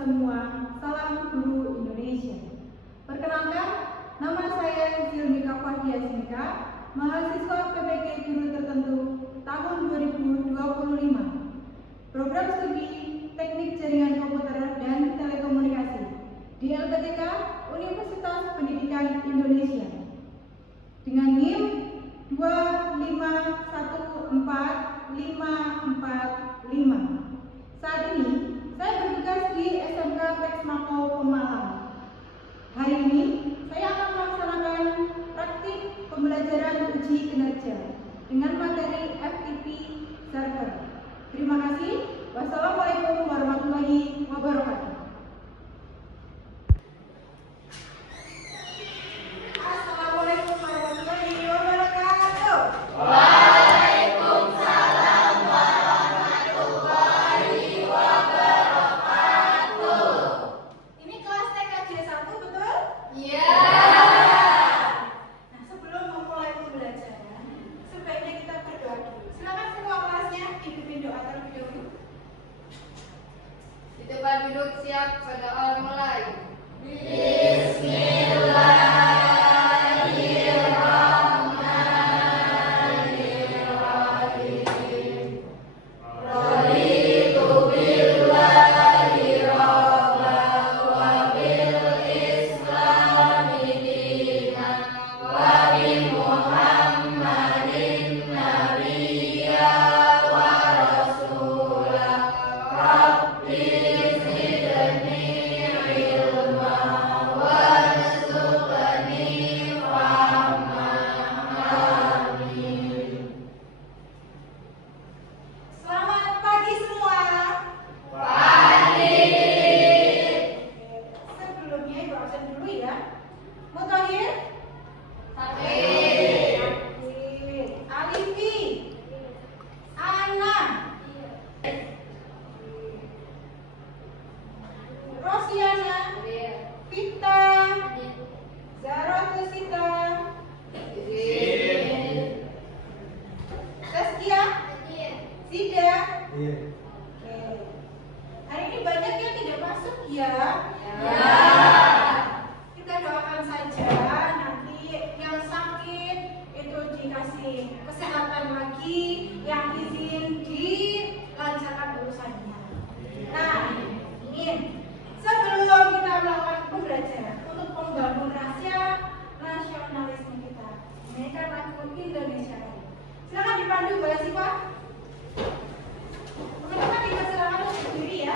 semua, salam guru Indonesia. Perkenalkan, nama saya Zilmika Fadia Smika, mahasiswa PPG Guru Tertentu tahun 2025. Program studi Teknik Jaringan Komputer dan Telekomunikasi di LPTK Universitas Pendidikan Indonesia dengan NIM 2514545. Saat ini saya bertugas di SMK Teksmako Pemalang. Hari ini saya akan melaksanakan praktik pembelajaran uji kinerja dengan materi FTP server. Terima kasih. Wassalamualaikum warahmatullahi wabarakatuh. Assalamualaikum warahmatullahi wabarakatuh. Waalaikumsalam warahmatullahi wabarakatuh. Ini kelas TKJ 1, betul? Iya. Nah, sebelum memulai pembelajaran, sebaiknya kita berdoa dulu. Silakan semua kelasnya hidupin doa terlebih dahulu. Di tempat duduk siap, berdoa mulai. Bismillahirrahmanirrahim. Raditu billahi rabban wa bil islami dinan wa bi Muhammadin nabiyya wa rasulah. Rabbi zidni ilma warzuqni fahma. Amin. Selamat pagi semua. Pagi. Sebelumnya ibu absen dulu ya. Mutahir, Takbir. Alifi, Ana, Rosiana, Vita, Zaratusita, Saskia, Sida. Oke. Hari ini banyak yang tidak masuk ya. Kita doakan saja nanti yang sakit itu dikasih kesehatan lagi, yang izin dilancarkan urusannya. Nah, ini sebelum kita melakukan pembelajaran untuk membangun rasa nasionalisme kita, mainkan lagu Indonesia Raya. Silakan dipandu Mbak Siva. Teman-teman dipersilakan untuk berdiri ya.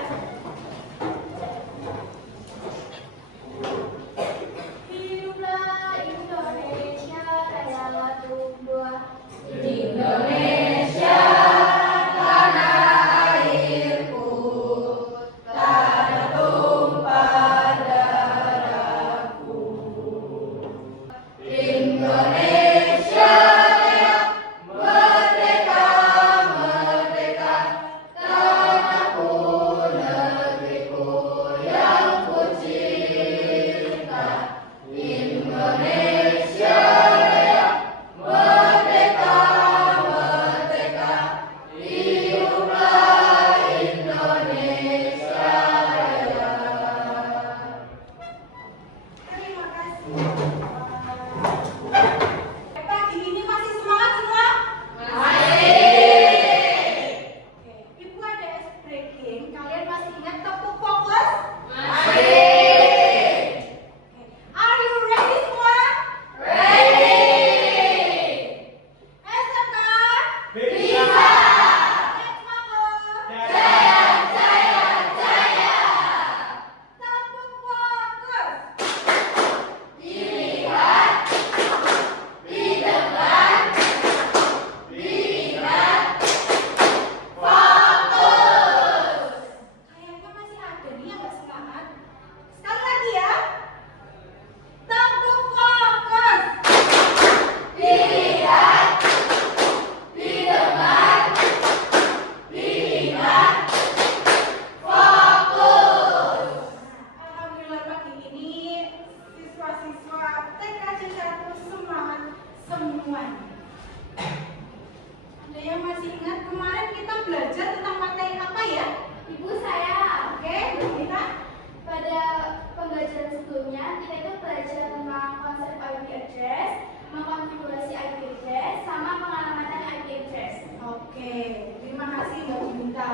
Terima kasih Mbak Juminta.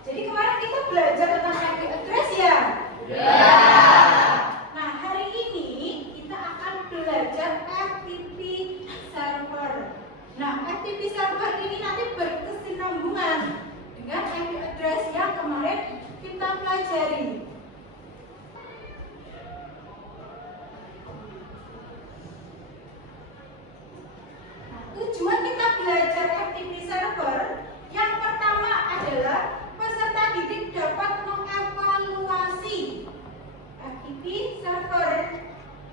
Jadi kemarin kita belajar tentang IP address ya? Ya. Nah, hari ini kita akan belajar FTP server. Nah, FTP server ini nanti berkesinambungan dengan IP address yang kemarin kita pelajari. Tujuan kita belajar FTP server yang pertama adalah peserta didik dapat mengevaluasi FTP server.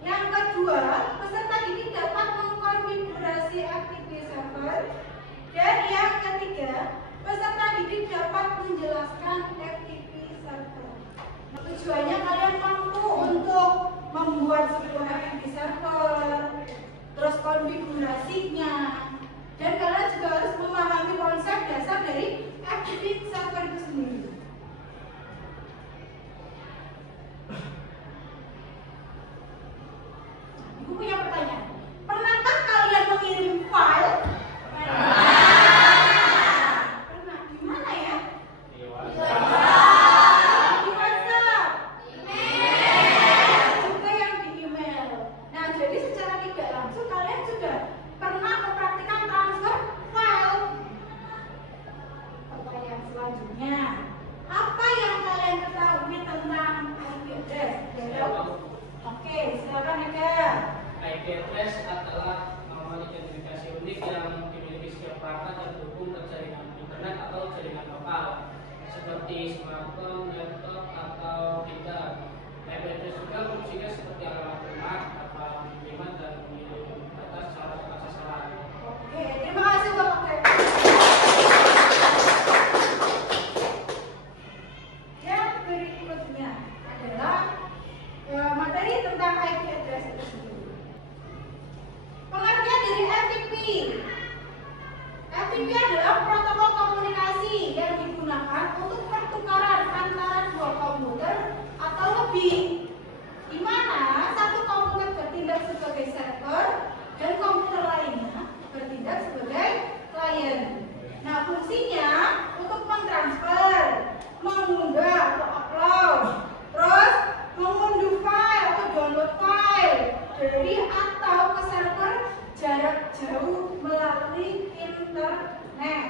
Yang kedua, peserta didik dapat mengkonfigurasi FTP server. Dan yang ketiga, peserta didik dapat menjelaskan FTP server. Tujuannya kalian mampu untuk membuat sebuah FTP server, terus konfigurasinya, dan kalian juga harus memahami konsep dasar dari FTP server itu sendiri. Ibu punya pertanyaan, pernahkah kalian mengirim file? Pernah. Di mana ya? Di WhatsApp. Juga yang di email. Nah, jadi secara tidak langsung kalian sudah pernah mempraktikkan transfer file. Pertanyaan selanjutnya, apa yang kalian ketahui tentang IP address? Oke, silakan Eka. IP address adalah nomor identifikasi unik yang dimiliki setiap perangkat yang terhubung ke jaringan internet atau jaringan lokal seperti smartphone, laptop, atau printer. IP address juga fungsinya seperti alamat rumah, alamat pengiriman, dan mengirim data secara tepat sasaran. Oke, terima kasih Bapak Eka. Yang berikutnya adalah materi tentang IP address itu sendiri. Pengertian dari FTP. FTP adalah protokol komunikasi yang digunakan untuk pertukaran antara dua komputer atau lebih, di mana satu komputer bertindak sebagai server dan komputer lainnya bertindak sebagai klien. Nah, fungsinya untuk mentransfer, mengunggah atau upload, terus mengunduh file atau download file dari atau ke server jarak jauh melalui internet.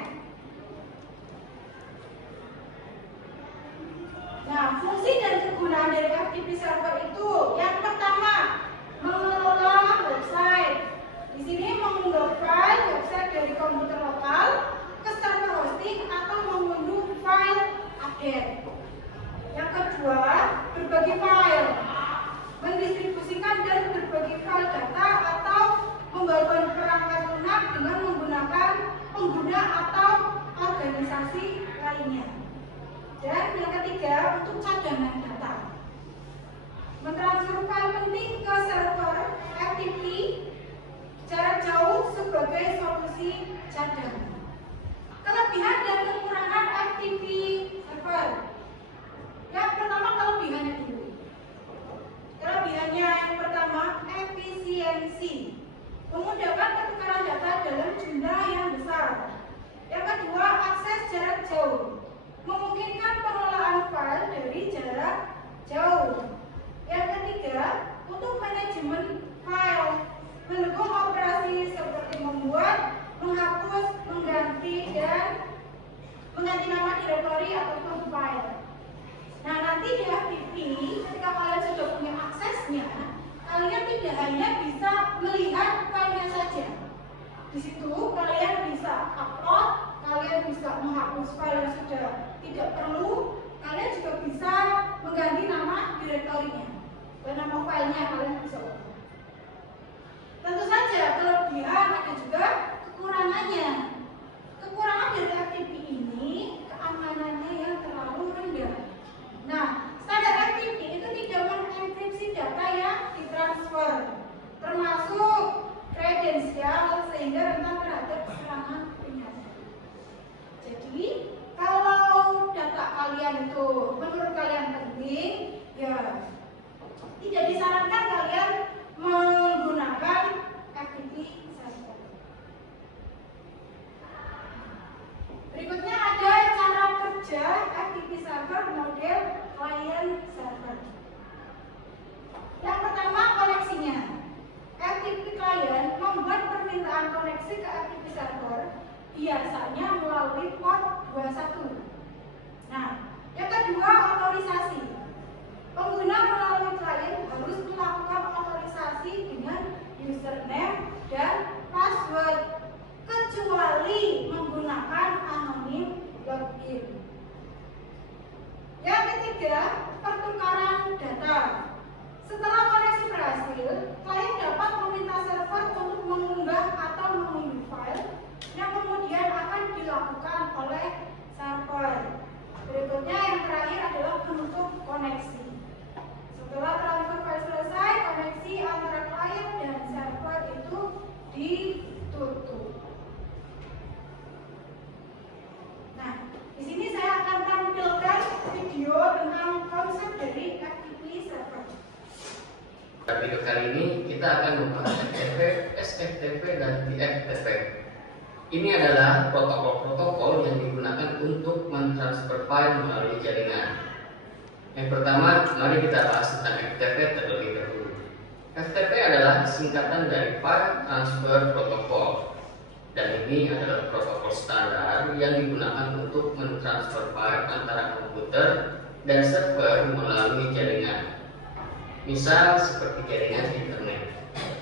Nah, fungsi dan kegunaan dari FTP server itu yang pertama, mengelola website. Di sini mengunduh file website dari komputer lokal ke server hosting atau mengunduh file update. Yang kedua, berbagi file, mendistribusikan dan berbagi file data atau membangun perangkat lunak dengan menggunakan pengguna atau organisasi lainnya. Dan yang ketiga, untuk cadangan data, mentransfer file penting ke server FTP jarak jauh sebagai solusi cadangan. Kelebihan dan kekurangan FTP server. Yang pertama, kelebihannya dulu. Kelebihannya yang pertama, efisiensi, memudahkan pertukaran data dalam jumlah yang besar. Yang kedua, akses jarak jauh, memungkinkan pengelolaan file dari jarak jauh. Yang ketiga, untuk manajemen file, mendukung operasi seperti membuat, menghapus, mengganti, dan mengganti nama direktori ataupun file. Nah, nanti di FTP, ketika kalian sudah punya aksesnya, kalian tidak hanya bisa melihat filenya saja. Di situ kalian bisa upload, kalian bisa menghapus file yang sudah tidak perlu, kalian juga bisa mengganti nama direktorinya dan nama filenya kalian bisa ubah. Tentu saja kelebihan ada juga kekurangannya. Kekurangan dari FTP ini keamanannya yang terlalu rendah. Nah, standar FTP itu tidak mengenkripsi data yang ditransfer, termasuk kredensial sehingga rentan terhadap serangan penyakit. Jadi, kalau data kalian itu menurut kalian penting, ya tidak disarankan kalian menggunakan FTP server. Berikutnya ada client server. Yang pertama, koneksinya. FTP client membuat permintaan koneksi ke FTP server biasanya melalui port 21. Nah, yang kedua, otorisasi. Pengguna melalui klien harus melakukan otorisasi dengan username dan password kecuali menggunakan anonim login. Yang ketiga, pertukaran data. Setelah koneksi berhasil, klien dapat meminta server untuk mengunggah atau mengunduh file yang kemudian akan dilakukan oleh server. Berikutnya yang terakhir adalah penutup koneksi. Setelah transfer file selesai, koneksi antara klien dan server itu ditutup. Nah, di sini saya akan tampilkan video tentang konsep dari FTP server. Pada video kali ini kita akan membahas FTP, SFTP, dan TFTP. Ini adalah protokol-protokol yang digunakan untuk mentransfer file melalui jaringan. Yang pertama, mari kita bahas tentang FTP terlebih dahulu. FTP adalah singkatan dari File Transfer Protocol, dan ini adalah protokol standar yang digunakan untuk mentransfer file antara komputer dan server melalui jaringan. Misal seperti jaringan internet.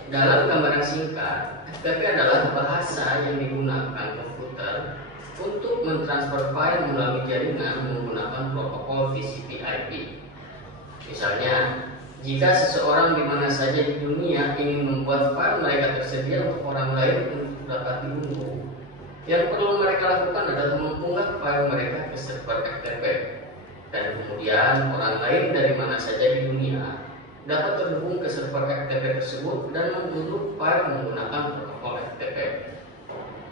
Dalam gambaran singkat, FTP adalah bahasa yang digunakan komputer untuk mentransfer file melalui jaringan menggunakan protokol TCP/IP. Misalnya, jika seseorang di mana saja di dunia ingin membuat file mereka tersedia untuk orang lain untuk dapat diunduh, yang perlu mereka lakukan adalah mengunggah file mereka ke server FTP, dan kemudian orang lain dari mana saja di dunia dapat terhubung ke server FTP tersebut dan mengunduh file menggunakan protokol FTP.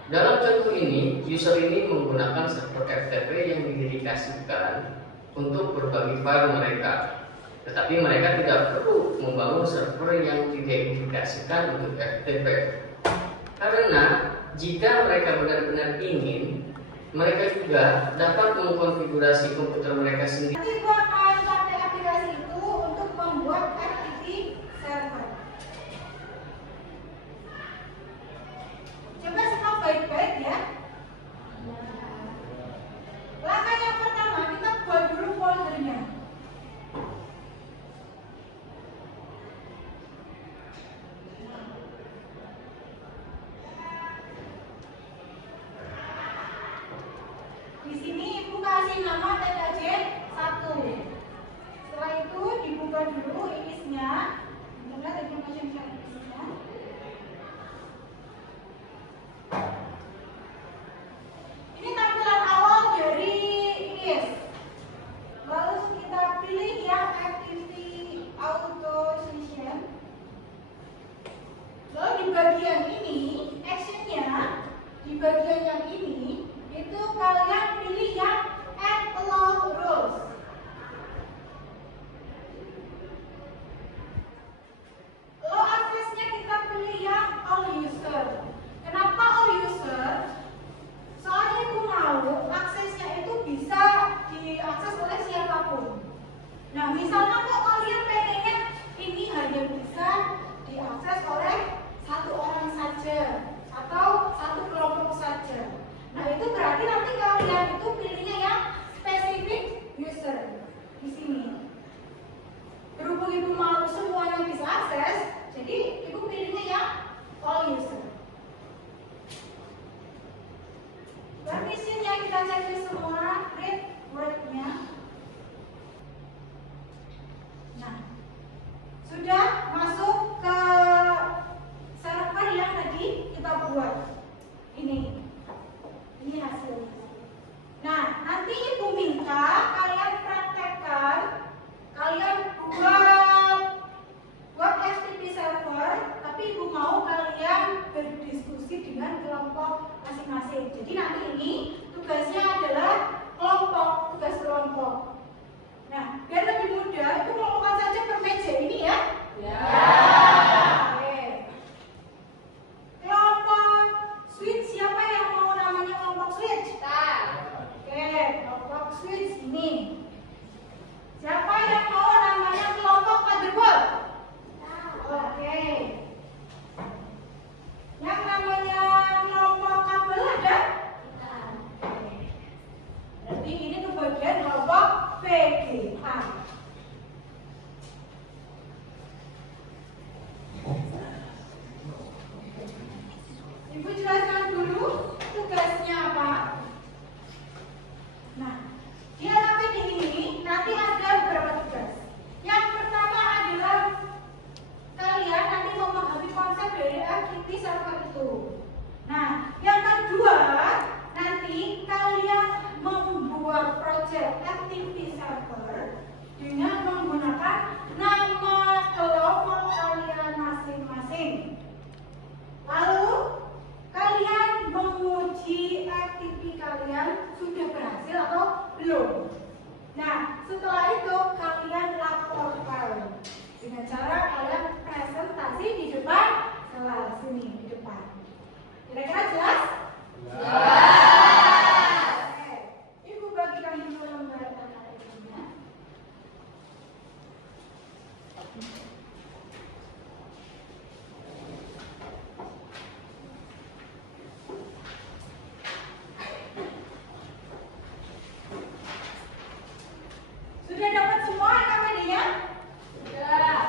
Dalam contoh ini, user ini menggunakan server FTP yang didedikasikan untuk berbagi file mereka. Tetapi mereka tidak perlu membangun server yang didedikasikan untuk FTP. Karena jika mereka benar-benar ingin, mereka juga dapat mengkonfigurasi komputer mereka sendiri. Nanti gua akan pakai aplikasi itu untuk membuat FTP server. Coba simak baik-baik ya. Langkah yang pertama, kita buat dulu foldernya. Di sini ibu kasih nama TKJ 1. Setelah itu dibuka dulu inisnya. Internet Information Service-nya. Ini tampilan awal dari inis. Lalu kita pilih yang Activity Authorization. Lalu di bagian ini, action-nya di bagian yang ini itu kalian pilih yang add allow rules. Lalu aksesnya kita pilih yang all user. Kenapa all user? Soalnya ibu mau aksesnya itu bisa diakses oleh siapapun. Nah, misalnya kok kalian pengennya ini hanya bisa diakses oleh satu orang saja atau satu kelompok saja. Nah, itu berarti nanti kalian itu pilihnya yang specific user di sini. Berhubung ibu mau semuanya bisa akses, jadi ibu pilihnya yang all user. Permissionnya kita cek semua, read word-nya. VGA. Ibu jelaskan dulu tugasnya apa. Nah, di LPD ini nanti ada beberapa tugas. Yang pertama adalah kalian nanti memahami konsep dari activity server itu. Nah, yang kedua nanti kalian membuat project activity server dengan menggunakan nama kelompok kalian masing-masing. Lalu kalian menguji activity kalian sudah berhasil atau belum. Nah, setelah itu kalian laporkan dengan cara kalian presentasi di depan kelas ini di depan. Kira-kira jelas? Oke. Ibu bagikan dulu lembar AKD-nya. Sudah dapat semua AKD-nya? Sudah.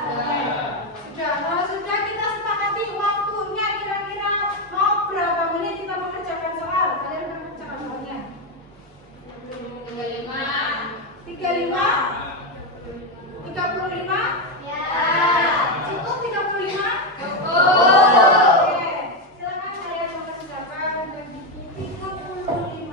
Kalau sudah kita sepakati waktunya kira-kira mau berapa menit kita mengerjakan soal. Kalian udah mengerjakan soalnya? 35. 35? Ya. Cukup 35? Cukup. Oke. Silakan kalian mengerjakan dan bikin 35.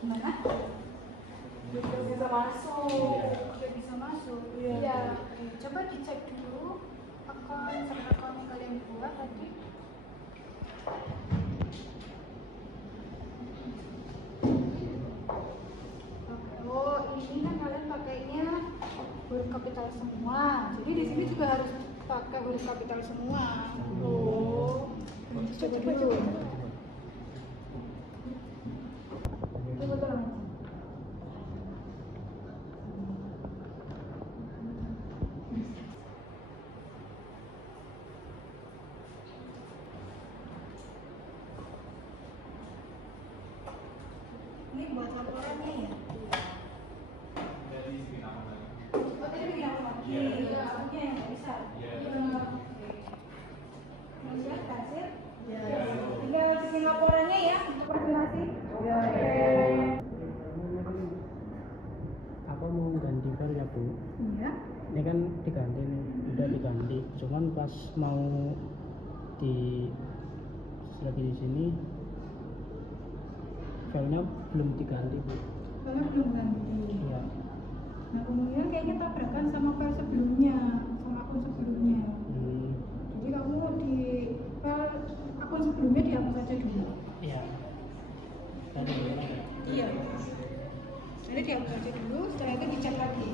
Gimana? Udah bisa masuk. Udah bisa masuk. Iya. Oke, coba dicek dulu akun yang kalian buat tadi. Oh, ini kan kalian pakainya huruf kapital semua. Jadi di sini juga harus pakai huruf kapital semua. Oh. Coba dulu. Coba tolong. Ini buat laporannya ya? Oh, tadi bikin apa lagi? Maksudnya yang bisa? Siap, kasir? Tinggal bikin laporannya ya untuk presentasi? Oke. Apa mau ganti file ya Bu? Iya. Ini kan diganti nih, udah diganti. Cuman pas mau lagi di sini filenya belum diganti Bu. Kalau belum ganti. Iya. Nah, kemudian kayaknya tabrakan sama file sebelumnya, sama akun sebelumnya. Jadi kamu di file akun sebelumnya dihapus aja dulu. Iya. Tadi gimana ya? Iya. Jadi dihapus aja dulu, setelah itu dicek lagi.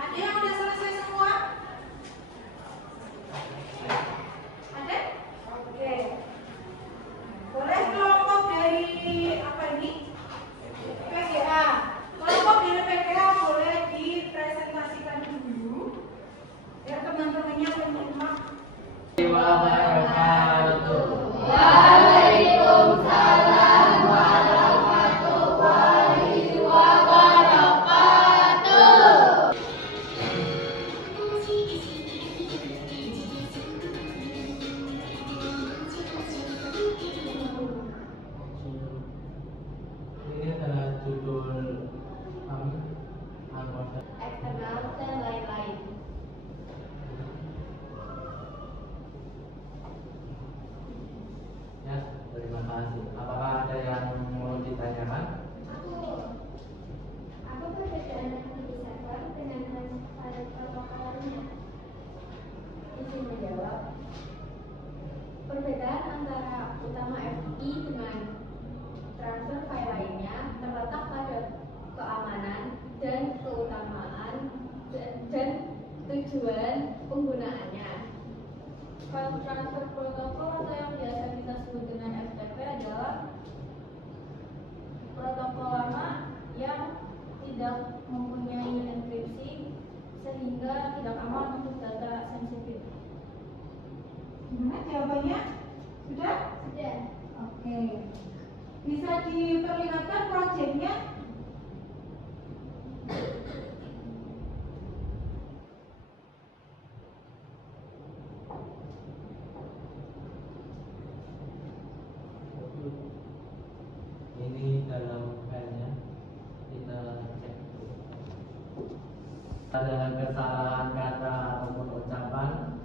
Ada yang udah selesai semua? Ada? Oke. perbedaan antara utama FTP dengan transfer file lainnya terletak pada keamanan dan keutamaan dan tujuan penggunaannya. File transfer protokol atau yang biasa kita sebut dengan FTP adalah protokol lama yang tidak mempunyai enkripsi sehingga tidak aman untuk data sensitif. Gimana jawabannya? Sudah? Sudah. Oke. Bisa diperlihatkan proyeknya? Ini dalam filenya kita cek dulu. Ada kesalahan kata ataupun ucapan.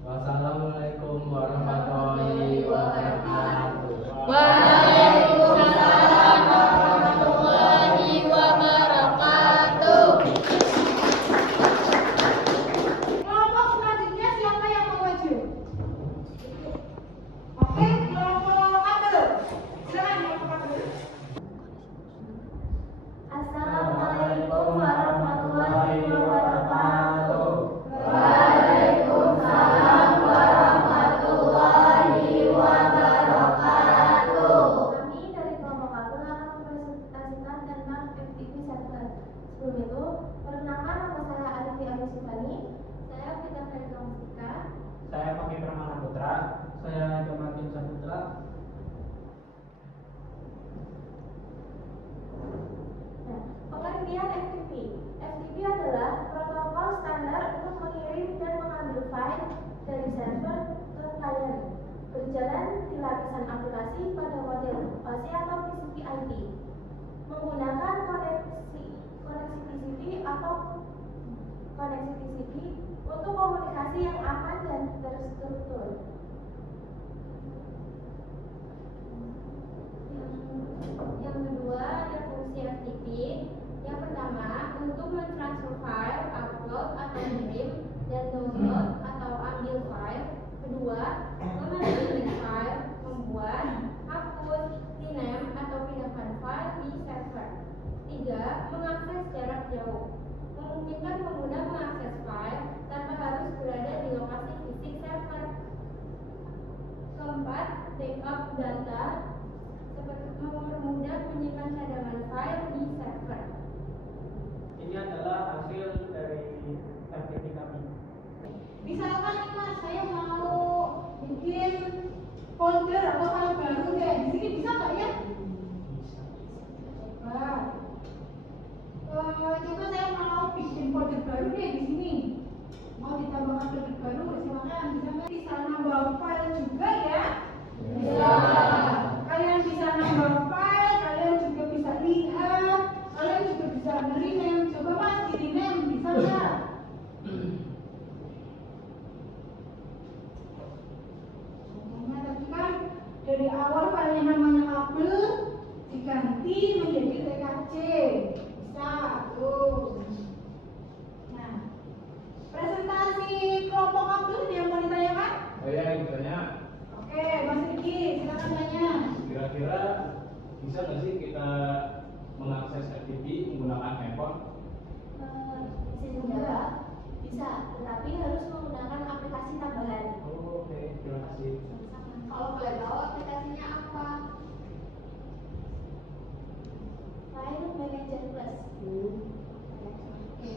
Wassalamualaikum warahmatullahi wabarakatuh. Waalaikumsalam warahmatullahi wabarakatuh. Kelompok selanjutnya siapa yang mau maju? Oke, kelompok Abdul. Silakan kelompok Abdul. Assalamualaikum warahmatullahi wabarakatuh. Waalaikumsalam warahmatullahi wabarakatuh. Kami dari kelompok Abdul akan mempresentasikan tentang FTP server. Sebelum itu, perkenalkan nama saya Alifi Amisifani. Saya Vita Fredrik Mustika. Saya pakai Pramana Putra. Saya Domatin Saputra. Nah, pengertian FTP. FTP adalah protokol standar untuk mengirim dan mengambil file dari server ke klien. Berjalan di lapisan aplikasi pada model OC atau TCP IP. Menggunakan koneksi TCP atau koneksi TCP untuk komunikasi yang aman dan terstruktur. Yang kedua ada fungsi FTP. Yang pertama untuk mentransfer file, upload atau kirim, dan download atau ambil file. Kedua, memanajemen file, membuat, hapus, rename atau pindahkan file di server. Tiga, mengakses jarak jauh. Memungkinkan pengguna mengakses file tanpa harus berada di lokasi fisik server. Keempat, backup data seperti mempermudah menyimpan cadangan file di server. Ini adalah hasil dari FTP kami. Misalkan nih Mas, saya mau bikin folder atau file baru deh. Di sini bisa nggak ya? Coba saya mau bikin folder baru deh di sini. Mau ditambahkan folder baru, silakan. Bisa nggak? Bisa nambah file juga ya? Bisa. Kalian bisa nambah file, kalian juga bisa lihat, kalian juga bisa rename. Coba Mas di rename, bisa nggak? Contohnya tadi kan dari awal filenya namanya kabel diganti menjadi TKC. Bisa tuh. Nah, presentasi kelompok kabel yang mau ditanyakan? Oh ya, ditanya. Oke, Mas Riki, silakan tanya. Kira-kira bisa nggak sih kita mengakses FTP menggunakan handphone? Bisa juga, bisa, tetapi harus menggunakan aplikasi tambahan. Oh, oke, terima kasih. Kalau boleh tahu aplikasinya apa? File Manager Plus. Oke.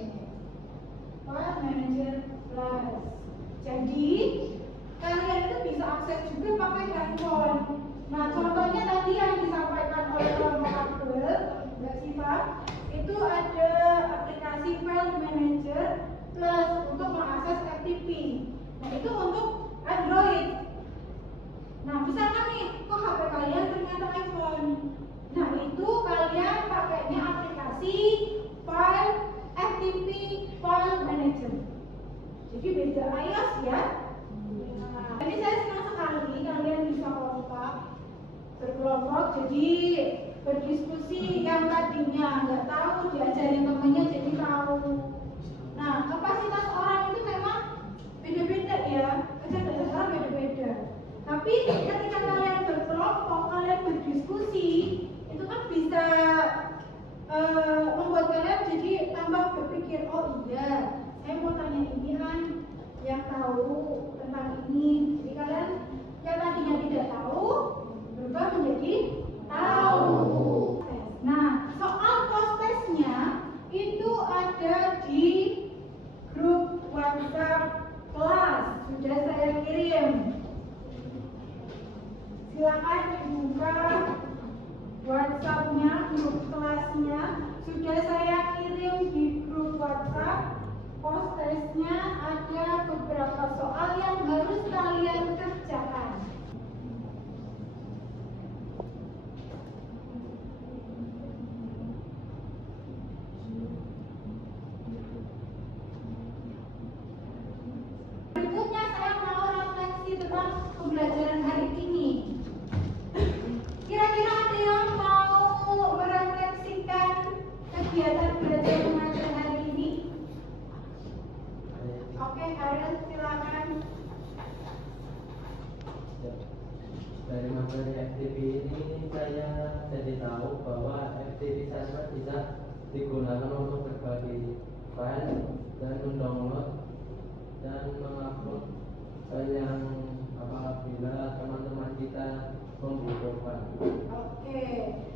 File Manager Plus. Jadi kalian itu bisa akses juga pakai handphone. Nah, contohnya tadi yang disampaikan oleh kelompok kabel, Mbak Siva, itu ada aplikasi File Manager Plus untuk mengakses FTP. Nah, itu untuk Android. Nah, misalkan nih, kok HP kalian ternyata iPhone. Nah, itu kalian pakainya aplikasi File FTP File Manager. Jadi beda iOS ya. Nah, jadi saya senang sekali kalian bisa kompak berkelompok, jadi berdiskusi yang tadinya nggak tahu diajarin temennya jadi tahu. Nah, kapasitas orang itu memang beda-beda ya, kecerdasan orang beda-beda. Tapi Tapi ketika kalian berkelompok, kalian berdiskusi, itu kan bisa membuat kalian jadi tambah berpikir, oh iya, saya mau tanya ini kan yang tahu tentang ini. Jadi kalian yang tadinya tidak tahu berubah menjadi tahu. Nah, soal prosesnya itu ada di grup WhatsApp kelas, sudah saya kirim. Silakan dibuka WhatsApp-nya, grup kelasnya, sudah saya kirim di grup WhatsApp. Prosesnya ada beberapa soal yang harus kalian kerjakan. Berikutnya saya mau refleksi tentang pembelajaran hari ini. Kira-kira ada yang mau merefleksikan kegiatan belajar mengajar hari ini? Oke, kalian silakan. Dari materi FTP ini saya jadi tahu bahwa FTP Sastra bisa digunakan untuk berbagi file dan mendownload dan mengupload file yang apabila teman-teman kita membutuhkan. Oke,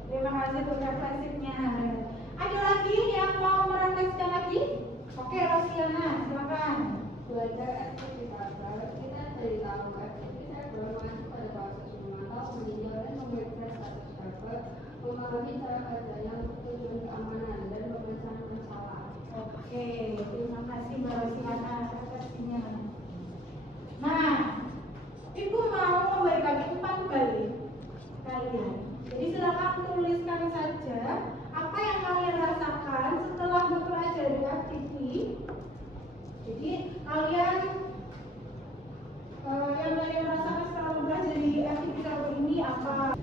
terima kasih untuk refleksinya. Ada lagi yang mau merefleksikan lagi? Oke, Rosiana, silakan. Belajar FTP Server, kita dari tahu FTP Server masuk pada proses memantau, meninjau dan memeriksa status server, memahami cara kerjanya untuk tujuan keamanan dan pemeriksaan masalah. Oke, terima kasih Mbak Rosiana refleksinya. Nah, Ibu mau memberikan umpan balik kalian. Jadi silakan tuliskan saja apa yang kalian rasakan setelah mempelajari FTP. Jadi kalian yang kalian rasakan setelah mempelajari FTP server ini apa?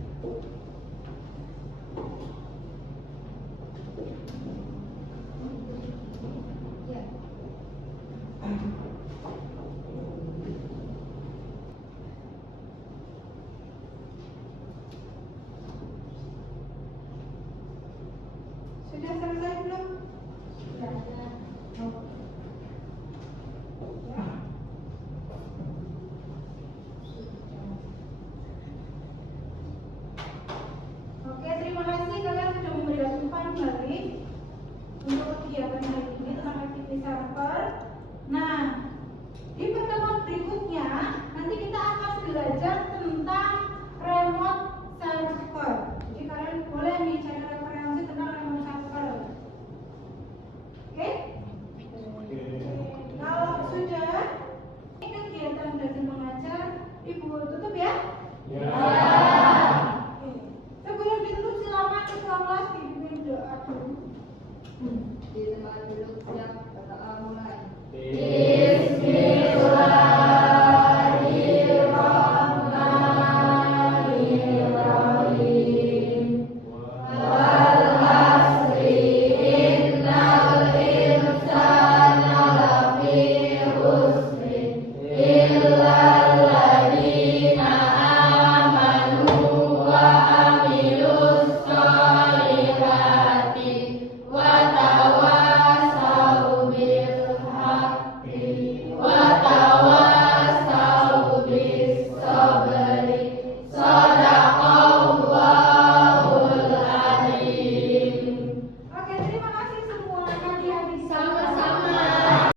Ya. Sudah selesai belum? Sudah. Oke, terima kasih kalian sudah memberikan umpan balik untuk kegiatan hari ini tentang FTP server. Nah, di pertemuan berikutnya nanti kita akan belajar tentang remote server. Jadi kalian boleh nih cari referensi tentang remote server. Oke? Kalau sudah, ini kegiatan belajar mengajar, Ibu tutup ya. Ya.